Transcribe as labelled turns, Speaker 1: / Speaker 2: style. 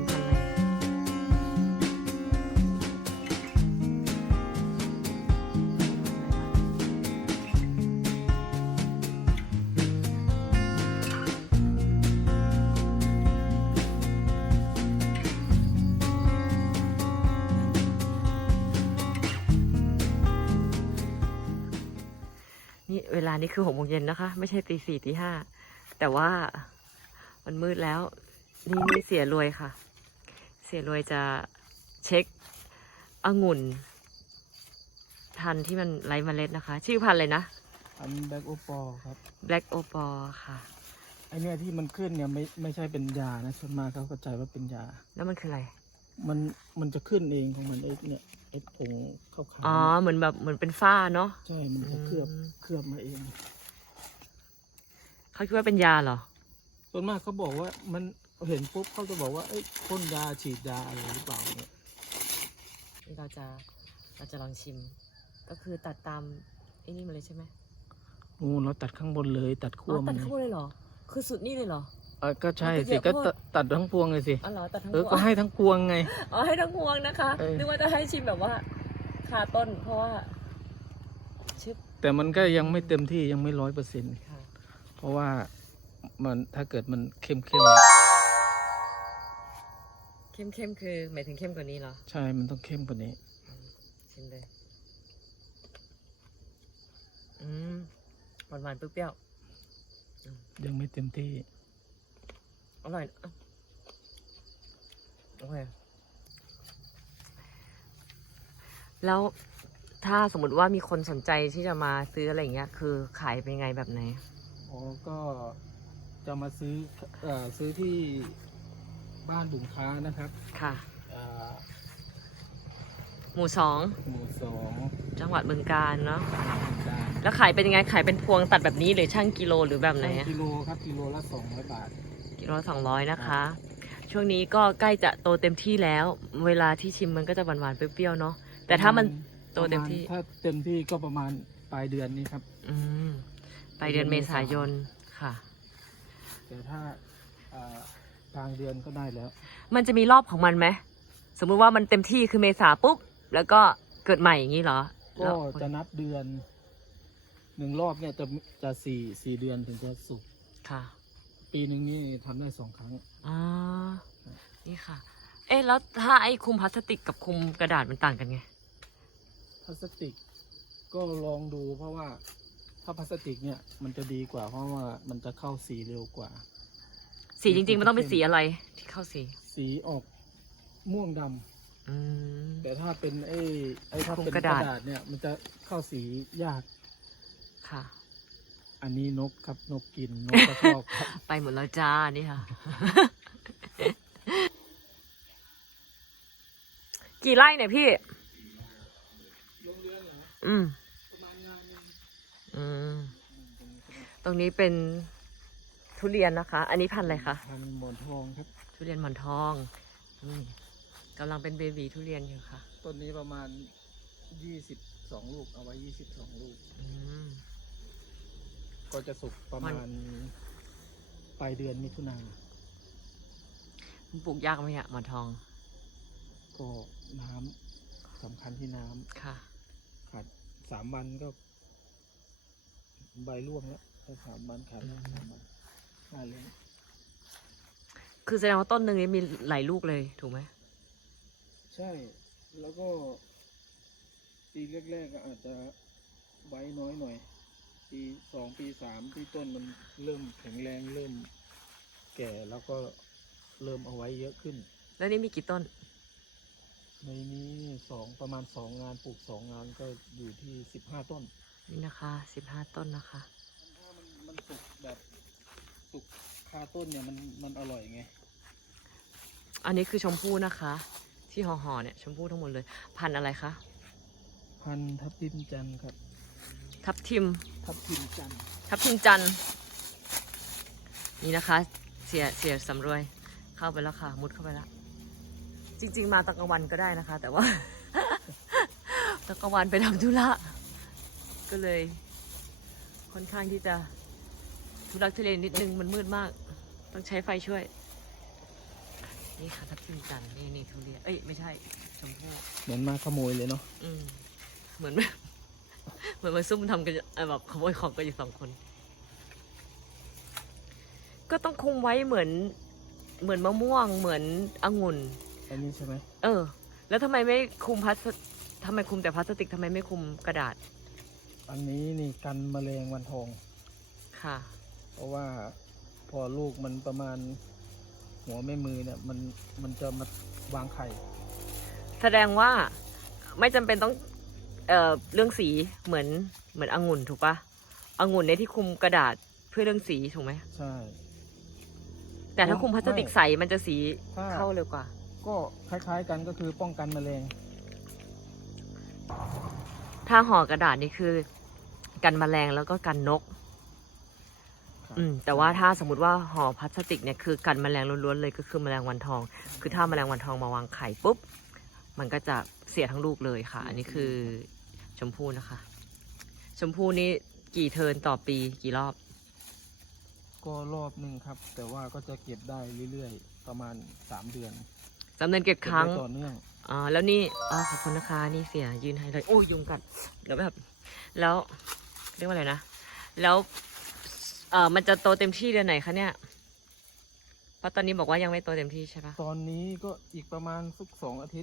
Speaker 1: นพันแรงนี่เวลานี้คือหกโมงเย็นนะคะ ไม่ใช่ตีสี่ตีห้าแต่ว่ามันมืดแล้ว นี่ไม่เสียรวยค่ะ สียรวยจะเช็คองุ่น พันธุ์ที่มันไร้เมล็ดนะคะ ชื่อพันธุ์อะไรนะ
Speaker 2: อันแบล็กโอปอครับ
Speaker 1: Black o p a ค่ะ
Speaker 2: ไอเนี่ยที่มันขึ้นเนี่ยไม่ไม่ใช่เป็นยานะส่วนมากเขาเข้าใจว่าเป็นยา
Speaker 1: แล้วมันคืออะไร
Speaker 2: มันมันจะขึ้นเองของมันไอเนี่ยไอผงขาวๆ
Speaker 1: อ๋อเหมือนแบบเหมือนเป็นฝ้าเนาะ
Speaker 2: ใช่มันจะเคลือบ
Speaker 1: อืม
Speaker 2: เคลือบมาเอง
Speaker 1: เขาคิดว่าเป็นยาเหรอ
Speaker 2: ส่วนมากเขาบอกว่ามัน เห็นปุ๊บเขาจะบอกว่าเอ้ยพ่นยาฉีดยาอะไรหรือเปล่าเนี่ย
Speaker 1: นี่เราจะเราจะลองชิม ก็คือตัดตามไอ้นี่มาเลยใช่ไหม
Speaker 2: งูเราตัดข้างบนเลย ตัด
Speaker 1: อ๋
Speaker 2: ขั้
Speaker 1: อ
Speaker 2: ว
Speaker 1: ตั
Speaker 2: มั
Speaker 1: ด
Speaker 2: น
Speaker 1: ข้างบนเลยเหรอ คือสุดนี่เลยเหรอ
Speaker 2: เออก็ใช่
Speaker 1: มันก็
Speaker 2: สิ
Speaker 1: เยอะ
Speaker 2: ก็
Speaker 1: โพด
Speaker 2: ตัดตัดทั้งพวงเลยสิ
Speaker 1: อ๋อเหรอตัดทั้ง
Speaker 2: เออ
Speaker 1: พวง
Speaker 2: ก็ให้ทั้งพวงไง
Speaker 1: อ๋อให้ทั้งพวงนะคะ
Speaker 2: เออ
Speaker 1: นึกว่าจะให้ชิมแบบว่าคาต้นเพราะว่าชึบ
Speaker 2: แต่มันก็ยังไม่เต็มที่ยังไม่ร้อยเปอร์เซ็นต์
Speaker 1: ค่ะ
Speaker 2: เพราะว่ามันถ้าเกิดมันเข้มเข้ม
Speaker 1: เข้มเข้มๆคือหมายถึงเข้มกว่านี้เหรอ
Speaker 2: ๆใช่ มันต้องเข้มกว่านี้
Speaker 1: อืมชิมเลย อืมหวานหวานๆเปรี้ยว
Speaker 2: ยังไม่เต็มที่
Speaker 1: ๆอร่อยอะโอเคแล้วถ้าสมมติว่ามีคนสนใจที่จะมาซื้ออะไรอย่างเงี้ย คือขายเป็นไงแบบไหน
Speaker 2: อ๋อ ก็จะมาซื้อ เอ่อ ซื้อที่ บ้านบุงค้านะครับ
Speaker 1: ค่ะ
Speaker 2: อ่า
Speaker 1: หมู่สอง
Speaker 2: หมู่สอง
Speaker 1: จังหวัดบึงการเนาะ
Speaker 2: จาน
Speaker 1: แล้วขายเป็นยังไงขายเป็นพวงตัดแบบนี้หรือช่างกิโลหรือแบบไหนอะ
Speaker 2: กิโลครับกิโลละสองร้อยบาท
Speaker 1: กิโลสองร้อยนะคะ ช่วงนี้ก็ใกล้จะโตเต็มที่แล้ว เวลาที่ชิมมันก็จะหวานๆเปรี้ยวๆเนาะแต่ถ้ามัน โตเต็มที่
Speaker 2: ประาณถ้าเต็มที่ก็ประมาณปลายเดือนนี้ครับ
Speaker 1: อืมไปเดือนเมษายนค่ะ
Speaker 2: แต่ถ้าอ่า กลางเดือนก็ได้แล้ว
Speaker 1: มันจะมีรอบของมันไหมสมมุติว่ามันเต็มที่คือเมษาปุ๊บแล้วก็เกิดใหม่อย่างนี้เหรอ
Speaker 2: ก็
Speaker 1: แล้ว
Speaker 2: จะนับเดือนหนึ่งรอบเนี่ยจะจะสี่สี่เดือนถึงจะสุก
Speaker 1: ค่ะ
Speaker 2: ปีหนึ่งนี่ทำได้สองครั้ง
Speaker 1: อ๋อนี่ค่ะ เอ๊ะแล้วถ้าไอ้คุมพลาสติกกับคุมกระดาษมันต่างกันไง
Speaker 2: พลาสติกก็ลองดูเพราะว่าถ้าพลาสติกเนี่ยมันจะดีกว่าเพราะว่ามันจะเข้าสีเร็วกว่า
Speaker 1: สีจริง ๆ มันต้องเป็นสีอะไร ที่เข้าสี
Speaker 2: สีออกม่วงดำ
Speaker 1: อืม
Speaker 2: แต่ถ้าเป็นไอ้ไอ้ถ้า
Speaker 1: โครง
Speaker 2: เป็น
Speaker 1: ก
Speaker 2: ก
Speaker 1: ระ
Speaker 2: ระ
Speaker 1: ดาษ
Speaker 2: ดาษเนี่ย มันจะเข้าสียาก
Speaker 1: ค่ะ
Speaker 2: อันนี้นกครับนกกินนกก็ชอบครับ
Speaker 1: ไปหมดแล้วจ้านี่ค่ะ กี่ไร่เนี่ยพี่ อืม อืม ตรงนี้เป็น ทุเรียนนะคะ อันนี้พันธุ์อะไรคะ
Speaker 2: พันหมอนทองครับ
Speaker 1: ทุเรียนหมอนทองอืมกำลังเป็นเบบีทุเรียนอยู่ค่ะ
Speaker 2: ต้นนี้ประมาณยี่สิบสองลูก เอาไว้ยี่สิบสองลูก
Speaker 1: อืม
Speaker 2: ก็จะสุกประมาณปลายเดือนมิถุนา
Speaker 1: มันปลูกยากไหมอะหมอนทอง
Speaker 2: ก็น้ำสำคัญที่น้ำ
Speaker 1: ค่ะ
Speaker 2: ขาดสามวันก็ ใบร่วงแล้วถ้าสามวันขาดแล้วสามวัน น่าเลย
Speaker 1: คือแสดงว่าต้นหนึ่งนี้มีหลายลูกเลยถูกไหม
Speaker 2: ใช่ แล้วก็ปีแรกๆก็อาจจะใบน้อยหน่อย ปีสองปีสามที่ต้นมันเริ่มแข็งแรงเริ่ม แก่แล้วก็เริ่มเอาไว้เยอะขึ้น
Speaker 1: แล้วนี่มีกี่ต้น
Speaker 2: ในนี้สองประมาณสองงานปลูกสองงานก็อยู่ที่สิบห้าต้น
Speaker 1: นี่นะคะสิบห้าต้นนะคะ
Speaker 2: ถ้ามันมันสุกแบบสุกคา ต้นเนี่ยมันมันอร่อยไง
Speaker 1: อันนี้คือชมพู่นะคะ ที่ห่อห่อๆเนี่ยชมพู่ทั้งหมดเลย พันธุ์อะไรคะ
Speaker 2: พันธุ์ทับทิมจันทร์ครับ
Speaker 1: ทับทิม
Speaker 2: ทับทิมจันทร์
Speaker 1: ทับทิมจันทร์นี่นะคะ เสียเสียสำรวย เข้าไปแล้วค่ะ มุดเข้าไปแล้ว จริง ๆ มาตอนกลางวันก็ได้นะคะ แต่ว่าตอนกลางวันไปทำธุระ ก็เลย ค่อนข้างที่จะทุรักทุเลนิดนึงมันมืดมาก ต้องใช้ไฟช่วย นี่ค่ะทับทิมจันทร์นี่นี่ทุเรียนเอ้ยไม่ใช่ชมพู่
Speaker 2: เหมือนมาขโมยเลยเนาะ
Speaker 1: อืมเหมือนเหมือนมาซุ่มทำกันเอ่อแบบขโมยของกันอยู่สองคน ก็ต้องคุมไว้เหมือน เหมือนมะม่วง เหมือนองุ่น
Speaker 2: อันนี้ใช่ไหม
Speaker 1: เออ แล้วทำไมไม่คุมพลาสทำไมคุมแต่พลาสติกทำไมไม่คุมกระดาษ
Speaker 2: อันนี้นี่กันแมลงวันทอง
Speaker 1: ค่ะ
Speaker 2: เพราะว่าพ อลูกมันประมาณหัวแม่มือเนี่ย มันมันจะมาวางไข่
Speaker 1: แสดงว่าไม่จำเป็นต้อง เอ่อเรื่องสีเหมือนเหมือนองุ่นถูกปะองุ่นในยที่คุมกระดาษเพื่อเรื่องสีถูกไหม
Speaker 2: ใช่
Speaker 1: แต่ถ้าคุมพลาสติกใสมันจะสี
Speaker 2: ถ้า
Speaker 1: เข้าเร็วกว่า
Speaker 2: ก็คล้ายๆกันก็คือป้องกันแมลง
Speaker 1: ถ้าห่อกระดาษนี่คือ กันแมลงแล้วก็กันนก
Speaker 2: ครับ
Speaker 1: อืมแต่ว่าถ้าสมมติว่าห่อพลาสติกเนี่ยคือกันแมลงล้วนๆเลยก็คือแมลงวันทอง คือถ้าแมลงวันทองมาวางไข่ปุ๊บมันก็จะเสียทั้งลูกเลยค่ะ อันนี้คือชมพู่นะคะ ชมพู่นี่กี่เทิร์นต่อปีกี่รอบ
Speaker 2: ก็รอบหนึ่งครับ แต่ว่าก็จะเก็บได้เรื่อยๆ ประมาณสามเดือน
Speaker 1: จำเนินเก็บครั้ง
Speaker 2: เก็บได้ต่อเนื่อง
Speaker 1: อ๋อแล้วนี่อ๋อขอบคุณนะคะนี่เสียยืนให้เลยโอ้ยยุงกัดเดี๋ยวแบบ แล้วเรียกว่าอะไรนะ แล้ว เออมันจะโตเต็มที่เดือนไหนคะเนี่ย เพราะตอนนี้บอกว่ายังไม่โตเต็มที่ใช่ปะ
Speaker 2: ตอนนี้ก็อีกประมาณสักสองอาทิตย์